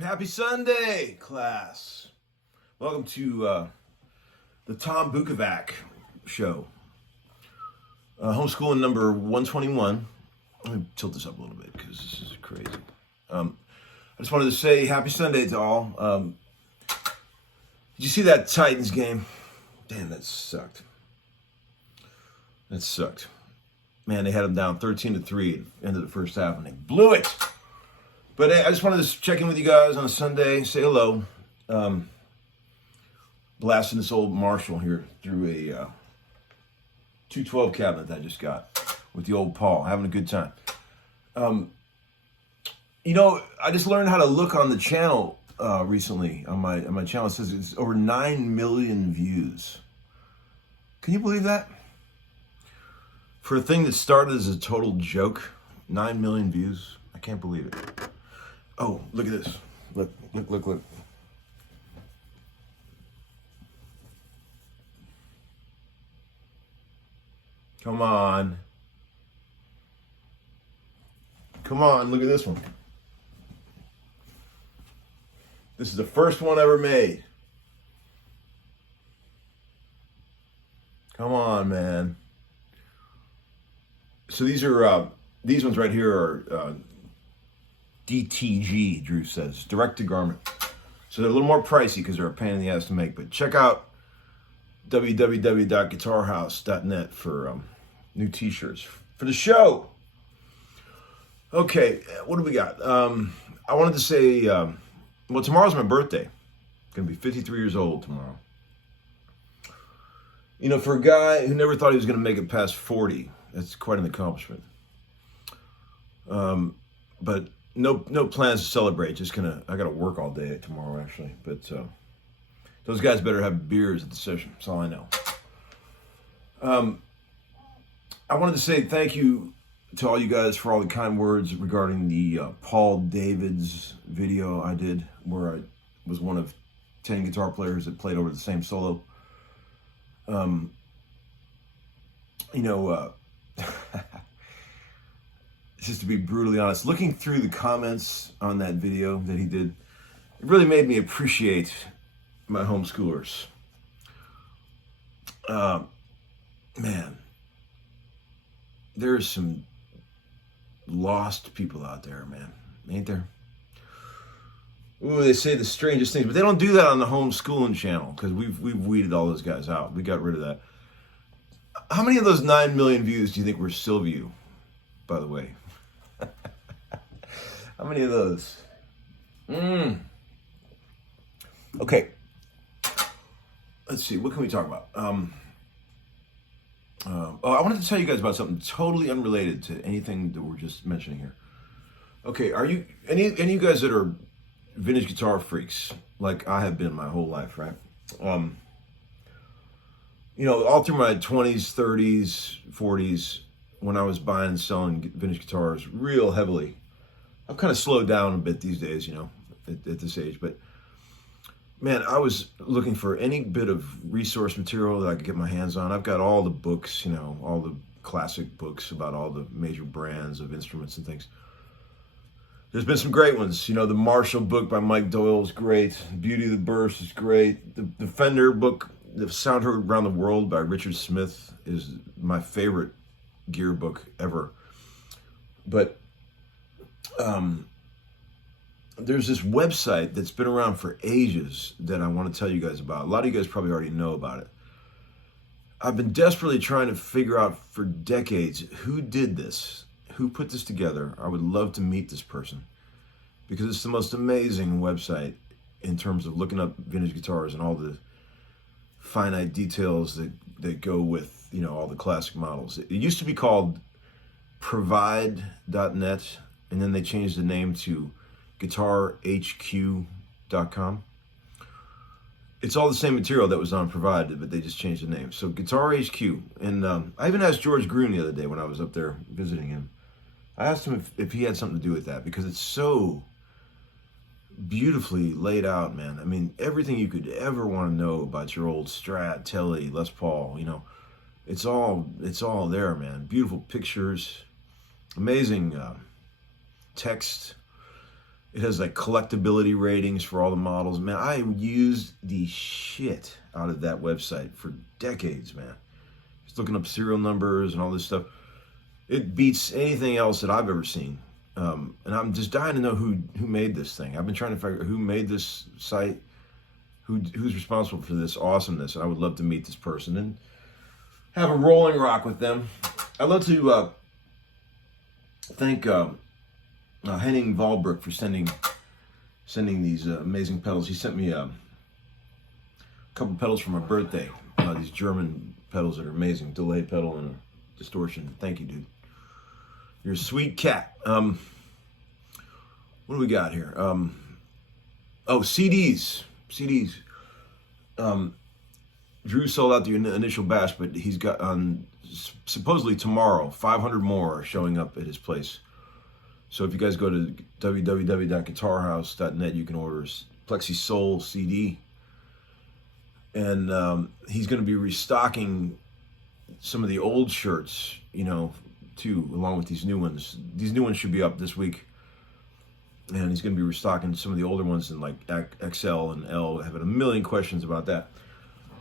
Happy Sunday, class. Welcome to the Tombukovac show. Homeskoolin number 121. Let me tilt this up a little bit because this is crazy. I just wanted to say happy Sunday to all. Did you see that Titans game? Damn, that sucked. That sucked. Man, they had them down 13-3 at the end of the first half, and they blew it. But I just wanted to check in with you guys on a Sunday, say hello. Blasting this old Marshall here through a 212 cabinet that I just got with the old Paul, having a good time. You know, I just learned how to look on the channel recently. On my channel, it says it's over 9 million views. Can you believe that? For a thing that started as a total joke, 9 million views. I can't believe it. Oh, look at this. Look. Come on. Come on, look at this one. This is the first one ever made. Come on, man. So these ones right here are DTG, Drew says, direct to garment. So they're a little more pricey because they're a pain in the ass to make. But check out www.guitarhouse.net for new t-shirts for the show. Okay, what do we got? I wanted to say, well, tomorrow's my birthday. I'm going to be 53 years old tomorrow. You know, for a guy who never thought he was going to make it past 40, that's quite an accomplishment. But no plans to celebrate. I got to work all day tomorrow, actually. But those guys better have beers at the session. That's all I know. I wanted to say thank you to all you guys for all the kind words regarding the Paul Davids video I did, where I was one of 10 guitar players that played over the same solo. You know, just to be brutally honest, looking through the comments on that video that he did, it really made me appreciate my homeschoolers. Man, there's some lost people out there, man. Ain't there? Ooh, they say the strangest things, but they don't do that on the Homeskoolin channel because we've weeded all those guys out. We got rid of that. How many of those 9 million views do you think were still view, by the way? How many of those? Okay. let's see, what can we talk about? I wanted to tell you guys about something totally unrelated to anything that we're just mentioning here. Okay, are you any of you guys that are vintage guitar freaks like I have been my whole life, right? All through my 20s, 30s, 40s, when I was buying and selling vintage guitars real heavily. I've kind of slowed down a bit these days, at this age, but man, I was looking for any bit of resource material that I could get my hands on. I've got all the books, all the classic books about all the major brands of instruments and things. There's been some great ones. The Marshall book by Mike Doyle is great. Beauty of the Burst is great. The Fender book, The Sound Heard Around the World by Richard Smith, is my favorite gear book ever. But there's this website that's been around for ages that I want to tell you guys about. A lot of you guys probably already know about it. I've been desperately trying to figure out for decades who did this, who put this together. I would love to meet this person because it's the most amazing website in terms of looking up vintage guitars and all the finite details that go with, all the classic models. It used to be called provide.net, and then they changed the name to guitarhq.com. It's all the same material that was on Provide, but they just changed the name. So Guitar HQ. And I even asked George Gruen the other day when I was up there visiting him. I asked him if he had something to do with that, because it's so beautifully laid out, man. I mean, everything you could ever want to know about your old Strat, Tele, Les Paul, it's all there, man. Beautiful pictures, amazing text. It has like collectability ratings for all the models. Man, I used the shit out of that website for decades, man. Just looking up serial numbers and all this stuff. It beats anything else that I've ever seen. And I'm just dying to know who made this thing. I've been trying to figure out who made this site, who's responsible for this awesomeness. And I would love to meet this person and have a rolling rock with them. I'd love to thank Henning Vahlbruch for sending these amazing pedals. He sent me a couple pedals for my birthday. These German pedals that are amazing. Delay pedal and a distortion. Thank you, dude. You're a sweet cat. What do we got here? CDs. Drew sold out the initial batch, but he's got supposedly tomorrow 500 more are showing up at his place. So if you guys go to www.guitarhouse.net, you can order Plexi Soul CD. And he's going to be restocking some of the old shirts, too, along with these new ones. These new ones should be up this week. And he's going to be restocking some of the older ones in like XL and L. I have a million questions about that.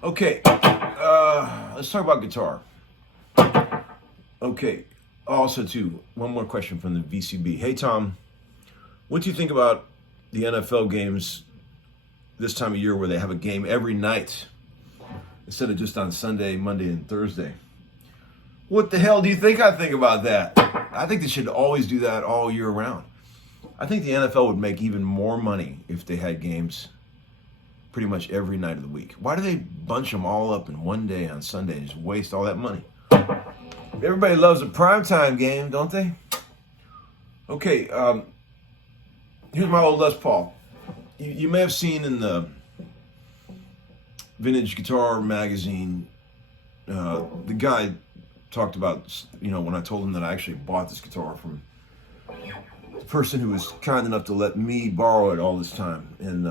Okay, let's talk about guitar. Okay. Also, too, one more question from the VCB. Hey, Tom, what do you think about the NFL games this time of year where they have a game every night instead of just on Sunday, Monday, and Thursday? What the hell do you think I think about that? I think they should always do that all year round. I think the NFL would make even more money if they had games pretty much every night of the week. Why do they bunch them all up in one day on Sunday and just waste all that money? Everybody loves a primetime game, don't they? Okay, here's my old Les Paul. You may have seen in the Vintage Guitar magazine, the guy talked about, when I told him that I actually bought this guitar from the person who was kind enough to let me borrow it all this time, and,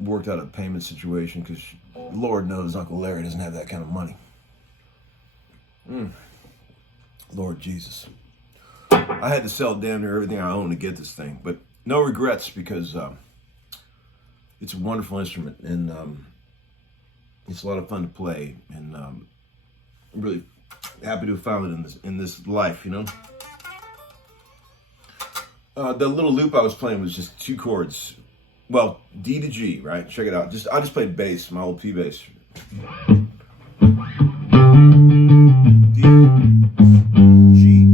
worked out a payment situation because Lord knows Uncle Larry doesn't have that kind of money. Lord Jesus. I had to sell damn near everything I own to get this thing, but no regrets because it's a wonderful instrument and it's a lot of fun to play, and I'm really happy to have found it in this life, The little loop I was playing was just 2 chords. Well, D to G, right? Check it out. I just played bass, my old P bass. D, G.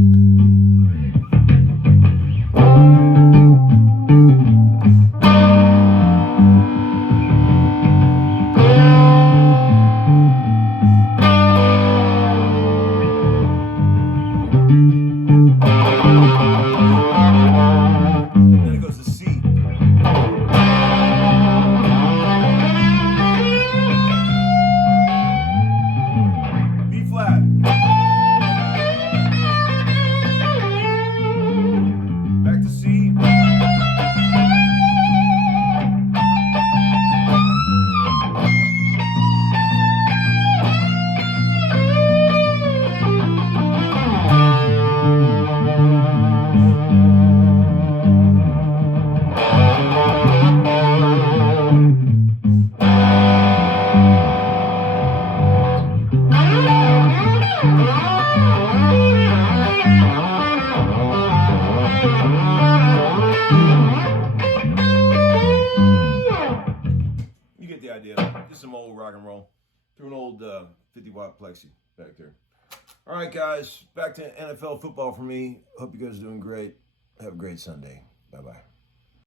some old rock and roll through an old 50-watt plexi back there. All right, guys, back to NFL football for me. Hope you guys are doing great. Have a great Sunday. Bye-bye.